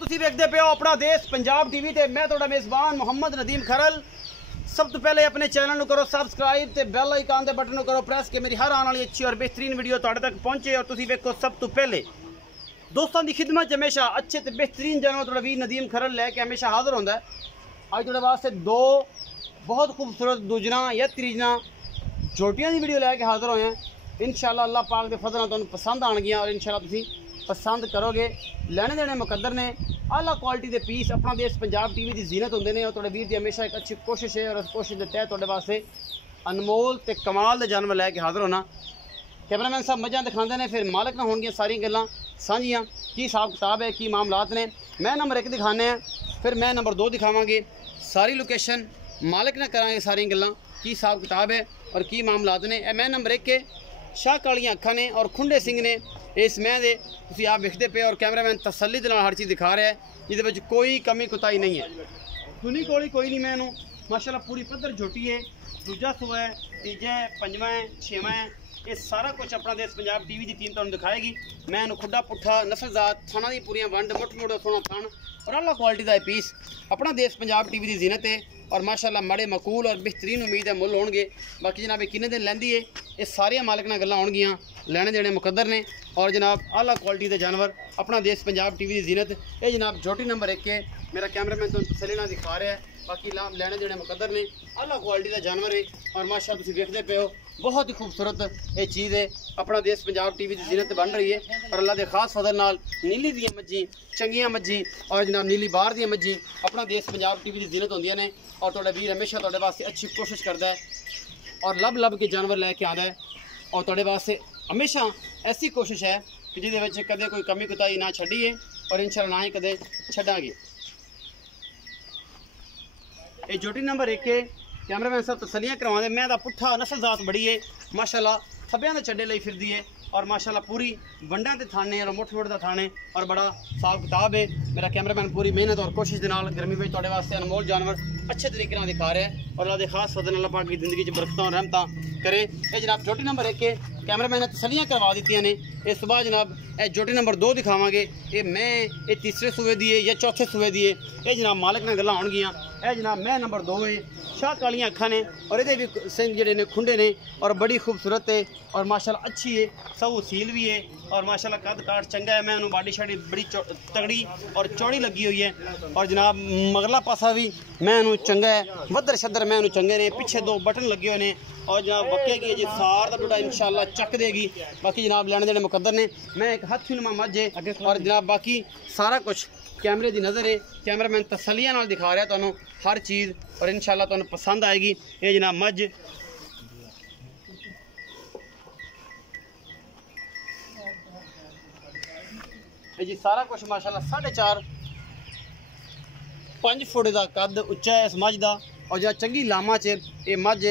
तुसी वेखदे पे हो अपना देश पंजाब टीवी ते मैं तुहाडा मेज़बान मोहम्मद नदीम खरल। सब तो पहले अपने चैनल को करो सब्सक्राइब ते बेल आइकन दे बटन करो प्रेस के मेरी हर आने वाली अच्छी और बेहतरीन वीडियो तुहाडे तक पहुंचे और तुसी वेखो सब तो पहले। दोस्तों की खिदमत हमेशा अच्छे ते बेहतरीन जानवर तुहाडा वीर नदीम खरल लैके हमेशा हाजिर होंदा है। अज तुहाडे वास्ते दो बहुत खूबसूरत दूजना या त्रीजना जोटियां की वीडियो लैके हाजिर होए हैं। इंशाअल्लाह अल्लाह पाक के फजल नाल तुहानूं पसंद आउणगियां और इंशाअल्लाह तुसी पसंद करोगे। लैने देने मुकद्दर ने आला क्वालिटी के पीस अपना देश पंजाब टीवी की जीनत होंदे ने और तुहाडे वीर की हमेशा एक अच्छी कोशिश है और उस कोशिश के तहत तुहाडे वास्ते अनमोल ते कमाल के जानवर लैके हाजिर होना। कैमरामैन साहब मज़ा दिखाते हैं, फिर मालिक ना होंगे सारी गल्लां सांझियां की हिसाब किताब है की मामलात ने। मैं नंबर 1 दिखाने हैं, फिर मैं नंबर 2 दिखावांगे, सारी लोकेशन मालिक ना करांगे सारी गल्लां की हिसाब किताब है और की मामलात ने। मैं नंबर 1 के शाह कालियां अखां ने और खुंडे सिंह ने इस मैं दे तुसीं आप वेखदे पे और कैमरामैन तसल्ली दे नाल हर चीज़ दिखा रहा है, जिहदे विच कोई कमी कुताही नहीं है। सुनी कोली कोई नहीं, मैं इहनूं माशाअल्लाह पूरी पद्धर झोटी है, दूजा सूआ है, तीजा है, पंजवां है, छेवां है। ये सारा कुछ अपना देश पंजाब टीवी की टीम तुहानूं दिखाएगी। मैं इहनूं खुड्डा पुट्ठा नस्लजात थाना दी पूरियां वंड मुठ मुड़ सोना थान और अल्लाह क्वालिटी का पीस अपना देश पंजाब टीवी की जीनत है और माशाअल्लाह बड़े मकूल और बेहतरीन उम्मीद है मुल होणगे। बाकी जनाब किन्ने दिन लैंदी है ये सारिया मालिक नाल गल्लां होणगियां, लैने देने मुकद्दर ने और जनाब आला क्वालिटी के जानवर अपना देश पंजाब टीवी की जीनत। ये जनाब झोटी नंबर 1 है, मेरा कैमरामैन तुहानूं तसल्ली नाल दिखा रहा है। बाकी लैने देने मुकद्दर ने आला क्वालिटी का जानवर है और माशाअल्लाह तुसीं वेखदे पे हो बहुत ही खूबसूरत ये चीज़ है। अपना देश पंजाब टीवी की जीनत बन रही है और अल्लाह के खास फजल नाल नीली दी मज्जी चंगियां मज्जी और जनाब नीली बाहर दी मज्जी अपना देश पंजाब टीवी की जीनत होंदियां ने और तुहाडा वीर हमेशा तुहाडे वास्ते अच्छी कोशिश करता है और लब लब के जानवर लैके आंदा है और तुहाडे वास्ते हमेशा ऐसी कोशिश है कि जिहदे विच कदे कोई कमी कुताही ना छड्डी है और इंशाअल्लाह ना ही कदे छड्डांगे। ये जोटी नंबर 1 है, कैमरामैन साहब तसलियां करवाते। मैं दा पुट्ठा नस्लजात बड़ी है माशाअल्लाह, थब्बियां दे चड्डे लई फिरदी है और माशाअल्लाह पूरी वंडां ते थाने और मुठ मुठ दा थाने और बड़ा साफ किताब है। मेरा कैमरामैन पूरी मेहनत और कोशिश के नाल गर्मी में तुहाडे वास्ते अनमोल जानवर अच्छे तरीके नाल दिखा रहा है और अल्लाह दे खास फजल अल्लाह पाक की जिंदगी च बरकतां और रहमतां करे। ये जनाब जोटी नंबर 1 है, कैमरामैन ने तसलियां करवा दित्तियां ने। इस तो बाद जनाब ये जोटी नंबर 2 दिखावांगे। ये मैं ये तीसरे सूबे दी है या चौथे सूबे दी है, ये जनाब मालिक नाल गल्लां होणगियां। ये जनाब मैं नंबर 2 है, शाह कालियां अखां ने और ये भी सिंह जिहड़े ने खुंडे ने और बड़ी खूबसूरत है और माशाअल्लाह अच्छी है, सब सील भी है और माशाअल्लाह कद काट चंगा है। मैं उन्होंने बाडी शाडी बड़ी तगड़ी और चौड़ी लगी हुई है और जनाब मगला पासा भी मैं उन्होंने चंगा है, वधर शदर मैं उन्होंने चंगे ने, पीछे 2 बटन लगे हुए हैं और जनाब वक्केगी जी सार का डोडा इंशाअल्लाह चक देगी। बाकी जनाब लैने देने मुकद्दर ने। मैं एक हथ नुमा मझ है और जनाब बाकी सारा कुछ कैमरे की नज़र है, कैमरामैन तसलियां नाल दिखा रहा है तुहानूं हर चीज़ और इंशाअल्लाह तुहानूं पसंद आएगी। ये जनाब मझ जी सारा कुछ माशाअल्लाह 4.5-5 फुट का कद उच्चा है इस मझ का और जहाँ चंगी लामा च ये मझ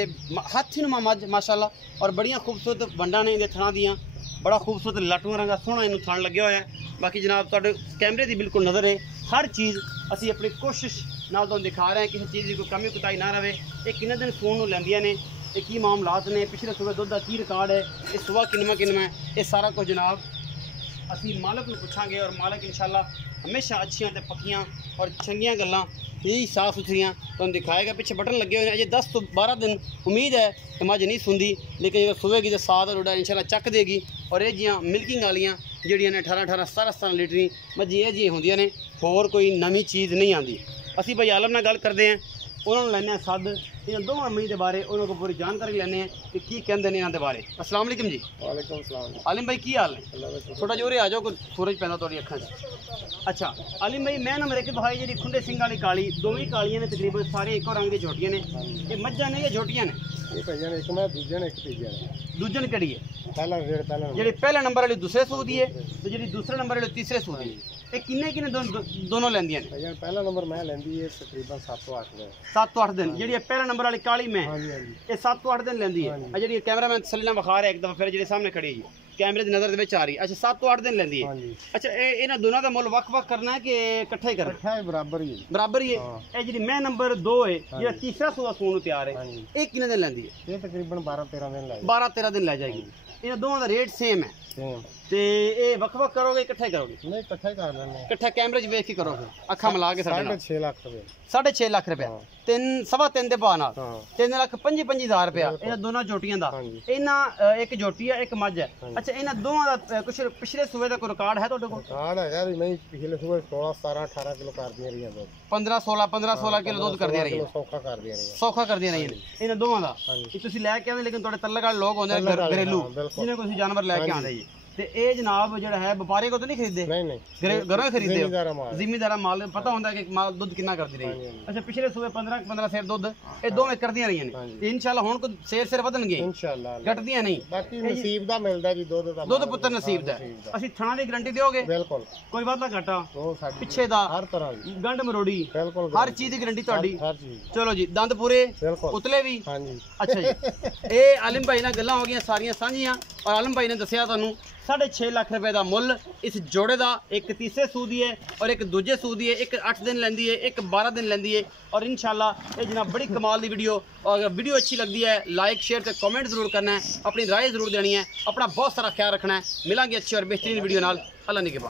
हाथी नुमा मझ माशाअल्लाह और बड़िया खूबसूरत वंडा ने इहदे थणा दियां, बड़ा खूबसूरत लाटूआं रंगा सोहना इनू थण लग्या होया है। बाकी जनाब तुहाडे कैमरे की बिल्कुल नज़र है, हर चीज़ असी अपनी कोशिश नाल तुहानूं दिखा रहे हैं, किसी चीज़ की कोई कमी कुताही ना रहे। ये किन्ने दिन सून नूं लैंदियां ने, ये की मामलात ने, पिछले सूबे दुध का की रिकॉर्ड है, ये सुबह किनवा है, ये सारा कुछ जनाब असी मालिक को पूछांगे और मालिक इंशाअल्लाह हमेशा अच्छियां ते पक्कियां और चंगियां गल्लां यही साफ सुथरियां तुहानूं दिखाएगा। पीछे बटन लगे हुए हैं, अजे 10 तो 12 दिन उम्मीद है कि मझ नहीं सुनती, लेकिन अगर सुबेगी तो साथ डोडा इंशाअल्लाह चक देगी। और ये जियां मिल्किंग वालियां जिहड़ियां ने 18-18 17-17 लीटरी मझी ये जी होंदियां ने, होर कोई नवी चीज़ नहीं आती। असी भाई आलम नाल गल करते हैं, उन्होंने लैने सद इन दोवां मई के बारे उन्होंने पूरी जानकारी लैने कि की कहते हैं इन्हों के बारे। अस्सलाम वालेकुम जी। वालेकुम सलाम। आलिम भाई की हाल है? थोड़ा जोरे आ जाओ, सूरज पैदा थोड़ी अखा च। अच्छा आलिम भाई मैं नंबर 1 भाई जी खुंडे सिंह वाली काली दोवें कालियां ने तकरीबन सारे एक रंग की झोटियां ने, ये मज्झां ने या झोटियां ने? ये भैया एक मैं दूजे ने एक तीजा ने। दूजन केड़ी है? पहला जी पहले नंबर वाली दूसरे सूद दी है तो जी दूसरे नंबर वाली तीसरे सूद दी है। ये किन्ने किन्ने दोनों लैंदियां ने? भैया पहला नंबर मैं लैंदी है तकरीबन 7 तो 8 दिन। 7 तो 8 दिन जी पहला नंबर वाली काली मैं ये 7 तो 8 दिन लैंदी है। जी कैमरामैन तसल्ली विखा रहा है एक दफा फिर जी सामने खड़ी है कैमरे की नज़र आ रही। अच्छा 7 तो 8 दिन लैंदी है। अच्छा इन्हां दोनों का मुल वक्-वक् करना है कि इकट्ठा ही करना? इकट्ठा है, बराबर ही है। ये जी मैं नंबर 2 है जो तीसरा सूदा सून तैयार है, ये कितने दिन लैंदी है? ये तकरीबन 12-13 दिन लै 12-13 दिन लै जाएगी। इन दोनों का रेट सेम है? ਤੇ ਇਹ ਵੱਖ-ਵੱਖ ਕਰੋਗੇ ਇਕੱਠੇ ਕਰੋਗੇ? ਨਹੀਂ ਇਕੱਠਾ ਹੀ ਕਰ ਲੈਣੇ। ਇਕੱਠਾ ਕੈਮਰੇ 'ਚ ਵੇਖ ਕੇ ਕਰੋਗੇ ਅੱਖਾਂ ਮਿਲਾ ਕੇ? 6.5 ਲੱਖ ਰੁਪਏ। 6.5 ਲੱਖ ਰੁਪਏ। 3.5 ਦੇ ਭਾਅ ਨਾਲ 3,25,000 ਰੁਪਇਆ ਇਹਨਾਂ ਦੋਨਾਂ ਝੋਟੀਆਂ ਦਾ। ਇਹਨਾਂ ਇੱਕ ਝੋਟੀ ਹੈ ਇੱਕ ਮੱਝ ਹੈ। ਅੱਛਾ ਇਹਨਾਂ ਦੋਵਾਂ ਦਾ ਕੁਛ ਪਿਛਲੇ ਸੂਬੇ ਦਾ ਕੋਈ ਰਿਕਾਰਡ ਹੈ ਤੁਹਾਡੇ ਕੋਲ? ਰਿਕਾਰਡ ਹੈਗਾ ਵੀ ਨਹੀਂ, ਪਿਛਲੇ ਸੂਬੇ 16 17 18 ਕਿਲੋ ਕਰਦੀਆਂ ਰਹੀਆਂ ਦੁੱਧ। 15 16 ਕਿਲੋ ਦੁੱਧ ਕਰਦੀਆਂ ਰਹੀਆਂ। ਸੌਖਾ ਕਰਦੀਆਂ ਰਹੀਆਂ। ਸੌਖਾ ਕਰਦੀਆਂ ਰਹੀਆਂ ਇਹਨਾਂ ਦੋਵਾਂ ਦਾ। ਇਹ ਤੁਸੀਂ ਲੈ ਕੇ ਆਉਂਦੇ ਲੇਕਿਨ ਤੁਹਾਡੇ ਤਲਕ ਵਾਲੇ ਲੋਕ ਹੁੰਦੇ ਘਰੇਲੂ ਜਿਹਨੇ ਕੋਈ ਜਾਨਵਰ ਲੈ ਕੇ ਆਉਂਦੇ ਜੀ। ਤੇ ਇਹ ਜਨਾਬ ਜਿਹੜਾ ਹੈ ਵਪਾਰੀ ਕੋਲ ਤਾਂ ਨਹੀਂ ਖਰੀਦਦੇ? ਨਹੀਂ ਨਹੀਂ, ਘਰੋਂ ਖਰੀਦਦੇ ਹੋ? ਜ਼ਿਮੀਦਾਰਾ ਮਾਲ ਪਤਾ ਹੁੰਦਾ ਕਿ ਮਾਲ ਦੁੱਧ ਕਿੰਨਾ ਕਰਦੀ ਰਹੀ। ਅੱਛਾ ਪਿਛਲੇ ਸੂਬੇ 15 ਸੇਰ ਦੁੱਧ ਇਹ ਦੋਵੇਂ ਕਰਦੀਆਂ ਰਹੀਆਂ ਨੇ। ਇਨਸ਼ਾਅੱਲਾ ਹੁਣ ਕੋਈ ਸੇਰ ਵਧਣਗੇ ਇਨਸ਼ਾਅੱਲਾ, ਘਟਦੀਆਂ ਨਹੀਂ। ਬਾਕੀ ਨਸੀਬ ਦਾ ਮਿਲਦਾ ਜੀ ਦੁੱਧ ਦਾ। ਦੁੱਧ ਪੁੱਤਰ ਨਸੀਬ ਦਾ। ਅਸੀਂ ਥਣਾ ਦੀ ਗਾਰੰਟੀ ਦਿਓਗੇ? ਬਿਲਕੁਲ। ਕੋਈ ਵਾਧਾ ਘਾਟਾ ਪਿੱਛੇ ਦਾ ਹਰ ਤਰ੍ਹਾਂ ਦੀ ਗੰਢ ਮਰੋੜੀ ਬਿਲਕੁਲ ਹਰ ਚੀਜ਼ ਦੀ ਗਾਰੰਟੀ ਤੁਹਾਡੀ। ਚਲੋ ਜੀ ਦੰਦ ਪੂਰੇ ਉਤਲੇ ਵੀ? ਹਾਂਜੀ। ਅੱਛਾ ਜੀ ਇਹ ਆਲਮ ਭਾਈ ਨਾਲ ਗੱਲਾਂ ਹੋ ਗਈਆਂ ਸਾਰੀਆਂ ਸਾਂਝੀਆਂ ਔਰ ਆਲਮ ਭਾਈ ਨੇ ਦੱਸਿਆ ਤੁਹਾਨੂੰ 6.5 ਲੱਖ ਰੁਪਏ ਦਾ ਮੁੱਲ ਇਸ ਜੋੜੇ ਦਾ। ਇੱਕ ਤੀਸਰੇ ਸੂ ਦੀ ਹੈ ਔਰ ਇੱਕ ਦੂਜੇ ਸੂ ਦੀ ਹੈ। ਇੱਕ 8 ਦਿਨ ਲੈਂਦੀ ਹੈ, ਇੱਕ 12 ਦਿਨ ਲੈਂਦੀ ਹੈ। ਔਰ इंशाल्लाह ये जनाब बड़ी कमाल की वीडियो। और अगर वीडियो अच्छी लगती है लाइक शेयर तो कमेंट जरूर करना है, अपनी राय जरूर देनी है, अपना बहुत सारा ख्याल रखना है। मिलेंगे अच्छी और बेहतरीन वीडियो नाल। अल्लाह निगहबान।